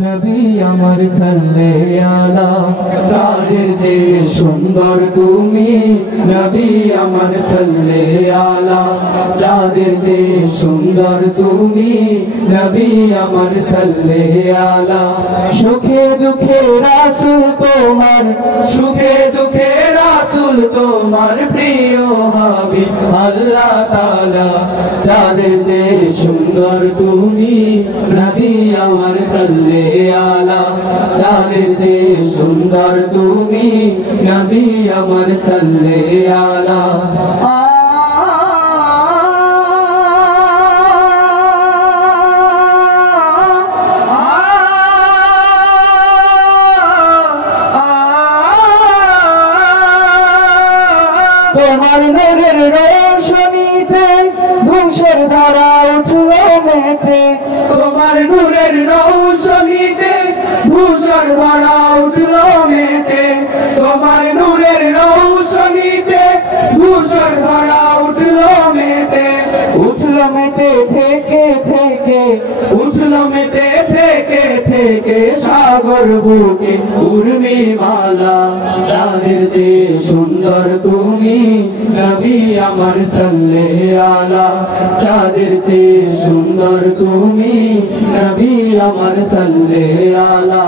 নবী আমার সাল্লাল্লাহু আলা চাঁদের যে সুন্দর তুমি নবী আমার সাল্লাল্লাহু আলা চাঁদের যে সুন্দর তুমি নবী আমার সাল্লাল্লাহু আলা সুখে দুঃখে রাসূল তোমার সুখে দুঃখে রাসূল তোমার প্রিয় হাবিব আল্লাহ তাআলা চাঁদের যে সুন্দর তুমি নবী আমার সাল্লাল্লাহু আলা চাঁদের যে সুন্দর তুমি নবী আমার সাল্লাল্লাহু আলা তোমার নূরের রোশনীতে ধূসর ধারা উঠলো মেতে তোমার নূরের রোশনীতে ধূসর ধারা উঠলো মেতে তোমার নূরের রোশনীতে ধূসর ধারা উঠলো মেতে থেকে থেকে উঠলো মেতে থেকে সাগর বুকে উর্মির মালা চাঁদের যে সুন্দর তুমি নবী আমার সাল্লাল্লাহু আলা চাঁদের যে সুন্দর তুমি নবী আমার সাল্লাল্লাহু আলা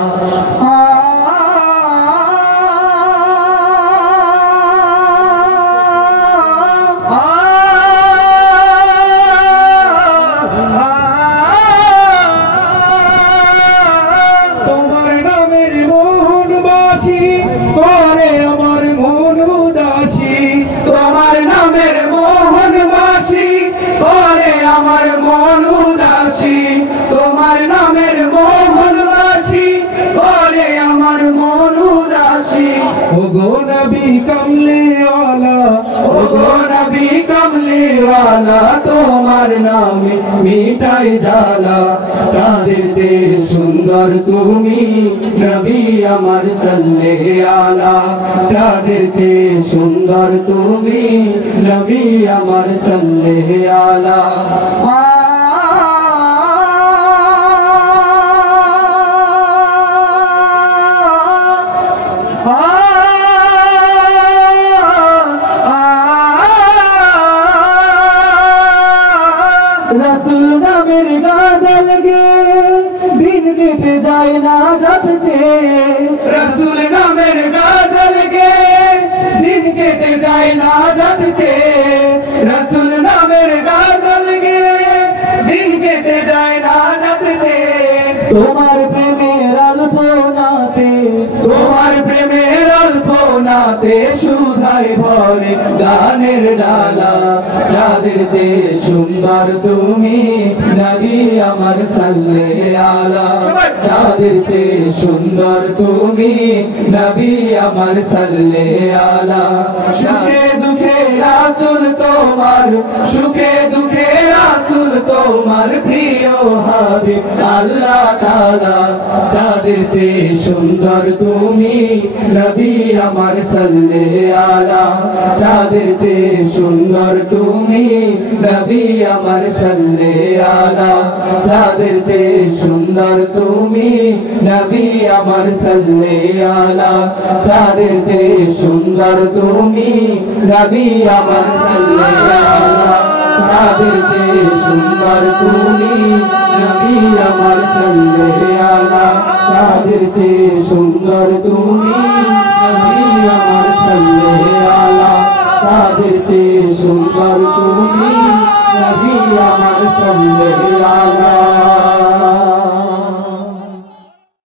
করে আমার মন উদাসী তোমার নামের মোহনবাসী করে আমার মন উদাসী তোমার নামের মোহনবাসী করে আমার মন উদাসী ওগো নবী কমলিওয়ালা ওগো নবী কমলিওয়ালা তোমার নামে মিটাই জ্বালা চাঁদের যে সুন্দর তুমি নবী আমার সাল্লাল্লাহু আলা চাঁদের যে সুন্দর তুমি নবী আমার সাল্লাল্লাহু আলা रसूल नामेर गाजल गे दिन केटे जाए ना जाते रसूल नामेर गाजल गे दिन केटे जाए ना जाते रसूल नामेर गाजल गे दिन केटे जाए ना जाते তোমার প্রেমের আলপনাতে তোমার প্রেমের আলপনাতে সুধাই ভরে গানের ডালা চাঁদের যে সুন্দর তুমি নবী আমার সাল্লাল্লাহু আলা চাঁদের যে সুন্দর তুমি নবী আমার সাল্লাল্লাহু আলা সুখে দুঃখে রাসূল তোমার সুখে দুঃখে রাসূল তোমার প্রিয় হাবিব আল্লাহ তাআলা চাঁদের যে সুন্দর তুমি নবী আমার সাল্লাল্লাহু আলা চাঁদের যে সুন্দর তুমি নবী আমার সাল্লাল্লাহু আলা চাঁদের যে সুন্দর তুমি নবী আমার সাল্লাল্লাহু আলা চাঁদের যে সুন্দর তুমি নবী আমার সাল্লাল্লাহু আলা চাঁদের যে সুন্দর তুমি নবী আমার সাল্লাল্লাহু আলা চাঁদের যে সুন্দর তুমি নবী আমার সাল্লাল্লাহু আলা চাঁদের যে সুন্দর তুমি নবী আমার সাল্লাল্লাহু আলা